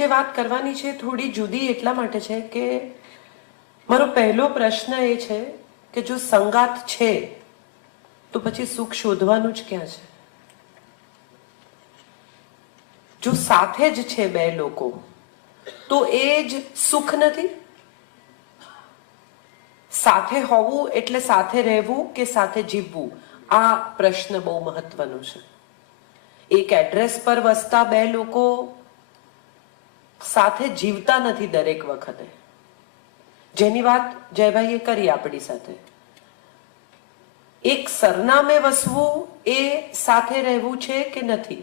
જે વાત કરવાની છે થોડી જુદી એટલા માટે છે કે મારો પહેલો પ્રશ્ન એ છે કે જો સંગાત છે તો પછી સુખ શોધવાનું જ ક્યાં છે? જો સાથે જ છે બે લોકો તો એ જ સુખ નથી? સાથે હોવું એટલે સાથે રહેવું કે સાથે જીવવું? આ પ્રશ્ન બહુ મહત્વનો છે. એક એડ્રેસ પર વસતા બે લોકો સાથે જીવતા નથી દરેક વખતે, જેની વાત જયભાઈએ કરી આપણી સાથે. એક સરનામે વસવું એ સાથે રહેવું છે કે નથી?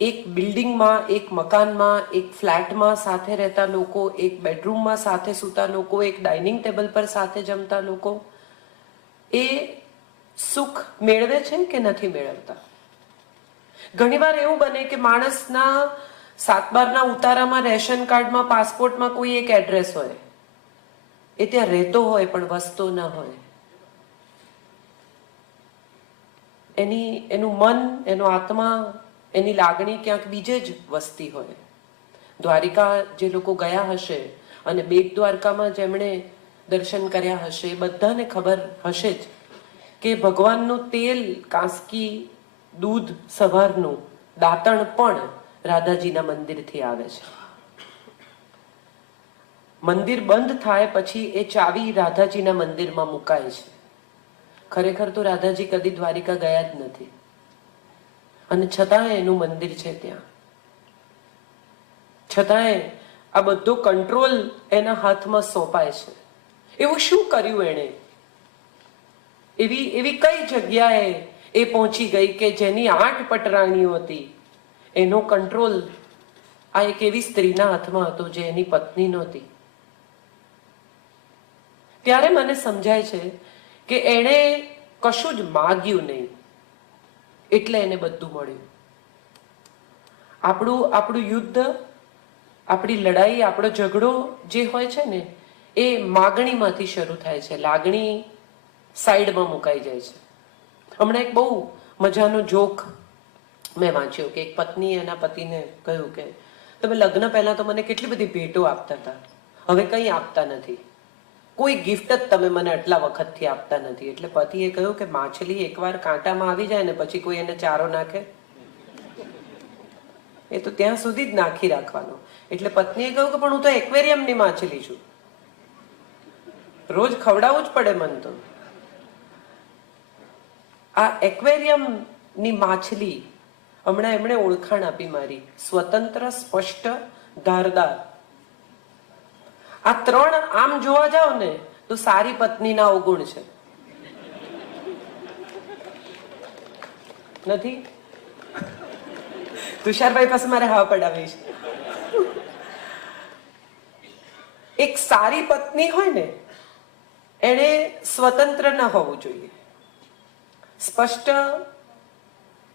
એક બિલ્ડિંગમાં, એક મકાનમાં, એક ફ્લેટમાં સાથે રહેતા લોકો, એક બેડરૂમમાં સાથે સૂતા લોકો, એક ડાઇનિંગ ટેબલ પર સાથે જમતા લોકો, એ સુખ મેળવે છે કે નથી મેળવતા? ઘણીવાર એવું બને કે માણસના 7/12ના ઉતારામાં, રેશન કાર્ડમાં, પાસપોર્ટમાં કોઈ એક એડ્રેસ હોય, એ ત્યાં રહેતો હોય પણ વસતો ન હોય. એનું મન, એનો આત્મા, એની લાગણી ક્યાંક બીજે જ વસતી હોય. દ્વારિકા જે લોકો ગયા હશે અને બેટ દ્વારકામાં જેમણે દર્શન કર્યા હશે એ બધાને ખબર હશે જ કે ભગવાનનું તેલ, કાંસકી, દૂધ સવારનું, દાંતણ પણ રાધાજીના મંદિરથી આવે છે. મંદિર બંધ થાય પછી એ ચાવી રાધાજીના મંદિરમાં મુકાય છે. ખરેખર તો રાધાજી કદી દ્વારિકા ગયા જ નથી અને છતાંય એનું મંદિર છે ત્યાં. છતાંય આ બધો કંટ્રોલ એના હાથમાં સોંપાય છે. એવું શું કર્યું એણે? એવી કઈ જગ્યાએ એ પહોંચી ગઈ કે જેની 8 પટરાણીઓ હતી, એનો કંટ્રોલ આ એક એવી સ્ત્રીના હાથમાં હતો જે એની પત્ની નહોતી? ત્યારે મને સમજાય છે કે એણે કશું જ માગ્યું નહીં એટલે એને બધું મળ્યું. આપણું યુદ્ધ, આપણી લડાઈ, આપણો ઝઘડો જે હોય છે ને, એ માગણીમાંથી શરૂ થાય છે. લાગણી સાઈડમાં મુકાઈ જાય છે. હમણાં એક બહુ મજાનો જોક મેં વાંચ્યો કે એક પત્નીએ એના પતિને કહ્યું કે તમે લગ્ન પહેલા તો મને કેટલી બધી ભેટો આપતા હતા, હવે કંઈ આપતા નથી, કોઈ ગિફ્ટ જ તમે મને આટલા વખતથી આપતા નથી. એટલે પતિએ કહ્યું કે માછલી એકવાર કાંટામાં આવી જાય ને પછી કોઈ એને ચારો નાખે? એ તો ત્યાં સુધી જ નાખી રાખવાનો. એટલે પત્નીએ કહ્યું કે પણ હું તો એક્વેરિયમની માછલી છું, રોજ ખવડાવવું જ પડે મન તો. આ એક્વેરિયમની માછલી હમણાં એમણે ઓળખાણ આપી મારી: સ્વતંત્ર, સ્પષ્ટ, ધારદાર. આ 3 આમ જોવા જાવ ને તો સારી પત્નીના અવગુણ છે, નથી? તુષારભાઈ પાસે મારે હા પડાવી છે. એક સારી પત્ની હોય ને એને સ્વતંત્ર ન હોવું જોઈએ, સ્પષ્ટ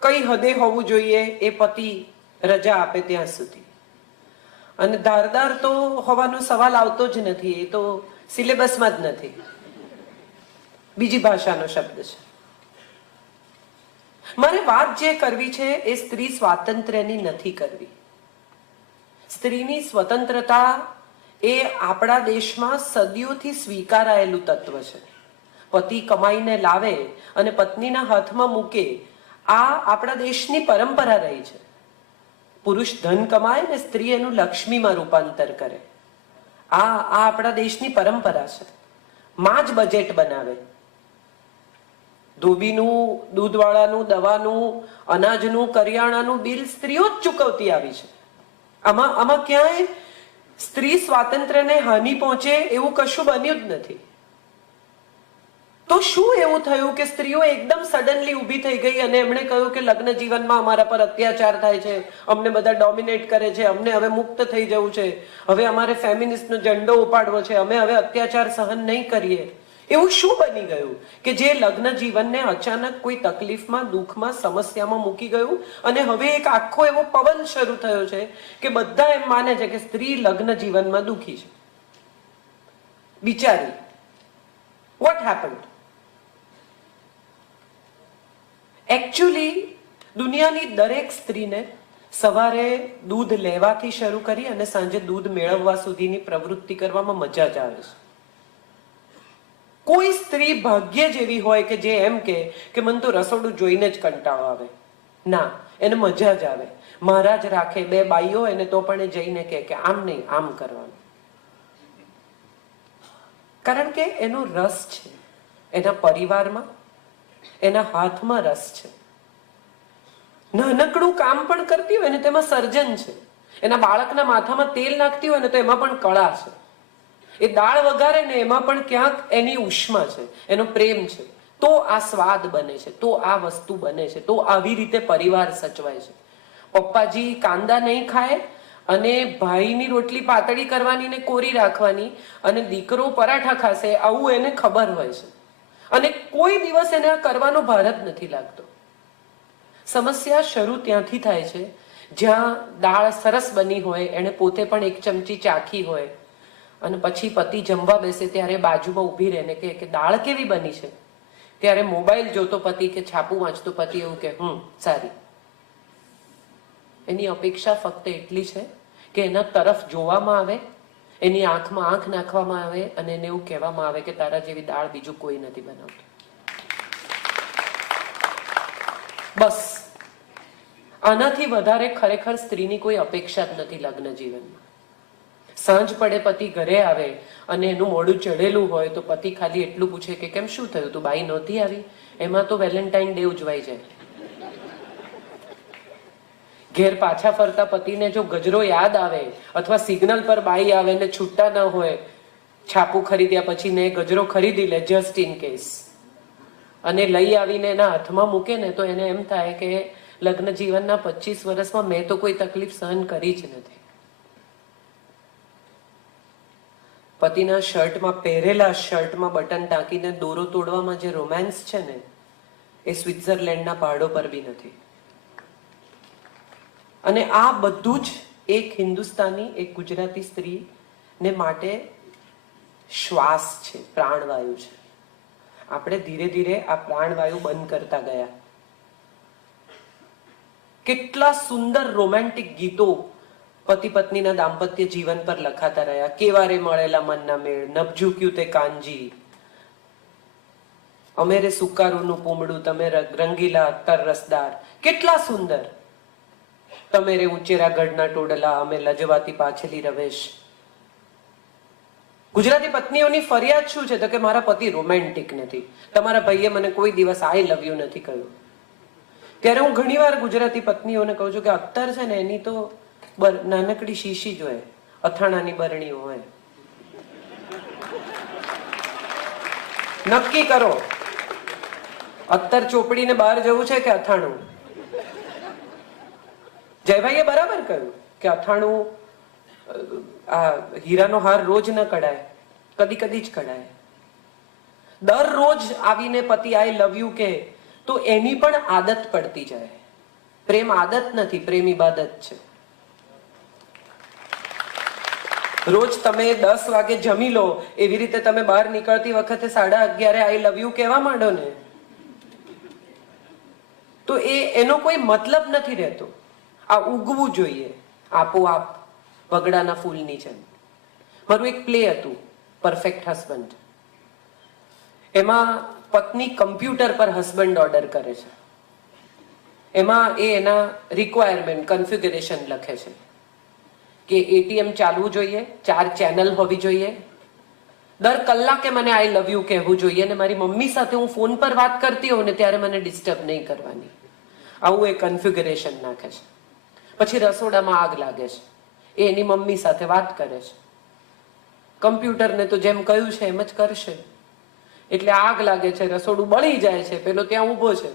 કઈ હદે હોવું જોઈએ એ પતિ રજા આપે ત્યાં સુધી, અને ધારદાર તો હોવાનો સવાલ આવતો જ નથી, એ તો સિલેબસમાં જ નથી, બીજી ભાષાનો શબ્દ છે. મારે વાત જે કરવી છે એ સ્ત્રી સ્વાતંત્ર્યની નથી કરવી. સ્ત્રીની સ્વતંત્રતા એ આપણા દેશમાં સદીઓથી સ્વીકારાયેલું તત્વ છે. પતિ કમાઈને લાવે અને પત્નીના હાથમાં મૂકે, આ આપણા દેશની પરંપરા રહી છે. પુરુષ ધન કમાય ને સ્ત્રી એનું લક્ષ્મીમાં રૂપાંતર કરે. આ આપણા દેશની પરંપરા છે. માં જ બજેટ બનાવે. ધોબીનું, દૂધવાળાનું, દવાનું, અનાજનું, કરિયાણાનું બિલ સ્ત્રીઓ જ ચૂકવતી આવી છે. આમાં ક્યાંય સ્ત્રી સ્વાતંત્ર્યને હાનિ પહોંચે એવું કશું બન્યું જ નથી. તો શું એવું થયું કે સ્ત્રીઓ એકદમ સડનલી ઊભી થઈ ગઈ અને એમણે કહ્યું કે લગ્ન જીવનમાં અમારા પર અત્યાચાર થાય છે, અમને બધા ડોમિનેટ કરે છે, અમને હવે મુક્ત થઈ જવું છે, હવે અમારે ફેમિનિસ્ટનો ઝંડો ઉપાડવો છે, અમે હવે અત્યાચાર સહન નહીં કરીએ? એવું શું બની ગયું કે જે લગ્ન જીવનને અચાનક કોઈ તકલીફમાં, દુઃખમાં, સમસ્યામાં મૂકી ગયું અને હવે એક આખો એવો પવન શરૂ થયો છે કે બધા એમ માને છે કે સ્ત્રી લગ્ન જીવનમાં દુઃખી છે? બિચારી, વોટ હેપન્ડ? એકચ્યુઅલી દુનિયાની દરેક સ્ત્રીને સવારે દૂધ લેવાથી શરૂ કરી અને સાંજે દૂધ મેળવવા સુધીની પ્રવૃત્તિ કરવામાં મજા જ આવે છે. કોઈ સ્ત્રી ભાગ્ય જેવી હોય કે જે એમ કે મને તો રસોડું જોઈને જ કંટાળો આવે. ના, એને મજા જ આવે. મહારાજ રાખે 2 બાઈઓ એને તો પણ એ જઈને કે આમ નહીં, આમ કરવાનું. કારણ કે એનો રસ છે, એના પરિવારમાં, એના હાથમાં રસ છે. નાનકડું કામ પણ કરતી હોય ને તેમાં સર્જન છે. એના બાળકના માથામાં તેલ નાખતી હોય ને તો એમાં પણ કળા છે. એ દાળ વઘારે ને એમાં પણ ક્યાંક એની ઉષ્મા છે, એનો પ્રેમ છે. તો આ સ્વાદ બને છે, તો આ વસ્તુ બને છે, તો આવી રીતે પરિવાર સચવાય છે. પપ્પાજી કાંદા નહીં ખાય અને ભાઈની રોટલી પાતળી કરવાની ને કોરી રાખવાની અને દીકરો પરાઠા ખાશે, આવું એને ખબર હોય છે. અને કોઈ દિવસ એને આ કરવાનો ભાર જ નથી લાગતો. સમસ્યા શરૂ ત્યાંથી થાય છે જ્યાં દાળ સરસ બની હોય, એને પોતે પણ 1 ચમચી ચાખી હોય અને પછી પતિ જમવા બેસે ત્યારે બાજુમાં ઊભી રહીને કે દાળ કેવી બની છે. ત્યારે મોબાઈલ જોતો પતિ કે છાપું વાંચતો પતિ એવું કે સારી. એની અપેક્ષા ફક્ત એટલી છે કે એના તરફ જોવામાં આવે, એની આંખમાં આંખ નાખવામાં આવે અને એને એવું કહેવામાં આવે કે તારા જેવી દાળ બીજું કોઈ નથી બનાવતું. બસ આનાથી વધારે ખરેખર સ્ત્રીની કોઈ અપેક્ષા જ નથી લગ્ન જીવનમાં. સાંજ પડે પતિ ઘરે આવે અને એનું મોઢું ચડેલું હોય તો પતિ ખાલી એટલું પૂછે કે કેમ, શું થયું, તું બાઈ નહોતી આવી? એમાં તો વેલેન્ટાઇન ડે ઉજવાઈ જાય. ઘેર પાછા ફરતા પતિને જો ગજરો યાદ આવે અથવા સિગ્નલ પર બાઈ આવે ને છૂટા ન હોય, છાપું ખરીદ્યા પછી ને ગજરો ખરીદી લે જસ્ટ ઇન કેસ અને લઈ આવીને એના હાથમાં મૂકે ને તો એને એમ થાય કે લગ્ન જીવનના 25 વર્ષમાં મેં તો કોઈ તકલીફ સહન કરી જ નથી. પતિના શર્ટમાં, પહેરેલા શર્ટમાં બટન ટાંકીને દોરો તોડવામાં જે રોમાન્સ છે ને એ સ્વિટ્ઝરલેન્ડના પહાડો પર બી નથી. અને આ બધું જ એક હિન્દુસ્તાની, એક ગુજરાતી સ્ત્રીને માટે શ્વાસ છે, પ્રાણવાયુ છે. આપણે ધીરે ધીરે આ પ્રાણવાયુ બંધ કરતા ગયા. કેટલા સુંદર રોમેન્ટિક ગીતો પતિ પત્નીના દાંપત્ય જીવન પર લખાતા રહ્યા. કેવારે મળેલા મનના મેળ, નભજુક્યું તે કાંજી, અમેરે સુકારુનું પૂમડું, તમે રંગીલા અત્તર રસદાર. કેટલા સુંદર. તમેરે ઉચેરા ગઢના ટોડલા, અમે લજવાતી પાછલી રવેશ. ગુજરાતી પત્નીઓની ફરિયાદ શું છે તો કે મારા પતિ રોમેન્ટિક નથી, તમારા ભાઈએ મને કોઈ દિવસ આઈ લવ યુ નથી કહ્યું. ત્યારે હું ઘણીવાર ગુજરાતી પત્નીઓને કહું છું કે અત્તર છે ને એની તો નાનકડી શીશી જ હોય, અથાણાની બરણીઓ હોય. નક્કી કરો, અત્તર ચોપડીને બહાર જવું છે કે અથાણું? જયભાઈએ બરાબર કહ્યું કે અથાણું, આ હીરાનો હાર રોજ ન કઢાય, કદી કદી જ કઢાય. દરરોજ આવીને પતિ આઈ લવ યુ કે તો એની પણ આદત પડતી જાય. પ્રેમ આદત નથી, પ્રેમ ઇબાદત છે. રોજ તમે 10 વાગે જમી લો એવી રીતે તમે બહાર નીકળતી વખતે 11:30 આઈ લવ યુ કહેવા માંડો ને તો એનો કોઈ મતલબ નથી રહેતો. આ ઉગવું જોઈએ આપોઆપ વગડાના ફૂલની જેમ. મારું એક પ્લે હતું પરફેક્ટ હસબન્ડ. એમાં પત્ની કમ્પ્યુટર પર હસબન્ડ ઓર્ડર કરે છે. એમાં એના રિક્વાયરમેન્ટ, કન્ફિગરેશન લખે છે કે એટીએમ ચાલવું જોઈએ, 4 ચેનલ હોવી જોઈએ, દર કલાકે મને આઈ લવ યુ કહેવું જોઈએ અને મારી મમ્મી સાથે હું ફોન પર વાત કરતી હોઉં ને ત્યારે મને ડિસ્ટર્બ નહીં કરવાની. આવું એ કન્ફિગરેશન નાખે છે. પછી રસોડામાં આગ લાગે છે, એ એની મમ્મી સાથે વાત કરે છે. કમ્પ્યુટરને તો જેમ કહ્યું છે એમ જ કરશે. એટલે આગ લાગે છે, રસોડું બળી જાય છે, પેલો ત્યાં ઊભો છે.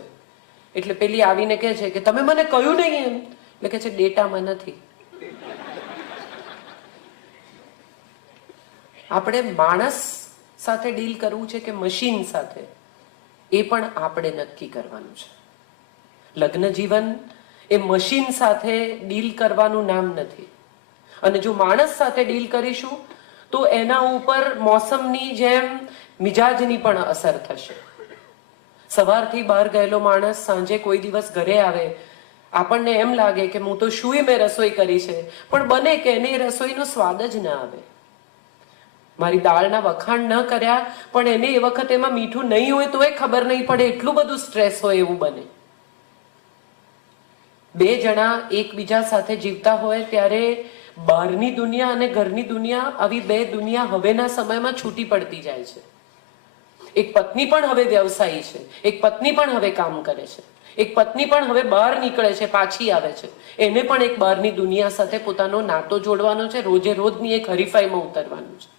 એટલે પેલી આવીને કહે છે કે તમે મને કહ્યું નહીં એમ. એટલે કહે છે ડેટામાં નથી. આપણે માણસ સાથે ડીલ કરવું છે કે મશીન સાથે, એ પણ આપણે નક્કી કરવાનું છે. લગ્ન જીવન એ મશીન સાથે ડીલ કરવાનું નામ નથી. અને જો માણસ સાથે ડીલ કરીશું તો એના ઉપર મોસમની જેમ મિજાજની પણ અસર થશે. સવારથી બહાર ગયેલો માણસ સાંજે કોઈ દિવસ ઘરે આવે, આપણને એમ લાગે કે હું તો શુંય મેં રસોઈ કરી છે, પણ બને કે એને એ રસોઈનો સ્વાદ જ ના આવે. મારી દાળના વખાણ ન કર્યા પણ એને એ વખતે એમાં મીઠું નહીં હોય તો એ ખબર નહીં પડે, એટલું બધું સ્ટ્રેસ હોય એવું બને. બે જણા એકબીજા સાથે જીવતા હોય ત્યારે બહારની દુનિયા અને ઘરની દુનિયા, આવી બે દુનિયા હવેના સમયમાં છૂટી પડતી જાય છે. એક પત્ની પણ હવે વ્યવસાયી છે, એક પત્ની પણ હવે કામ કરે છે, એક પત્ની પણ હવે બહાર નીકળે છે, પાછી આવે છે. એને પણ એક બહારની દુનિયા સાથે પોતાનો નાતો જોડવાનો છે, રોજે રોજની એક હરીફાઈમાં ઉતરવાનું છે.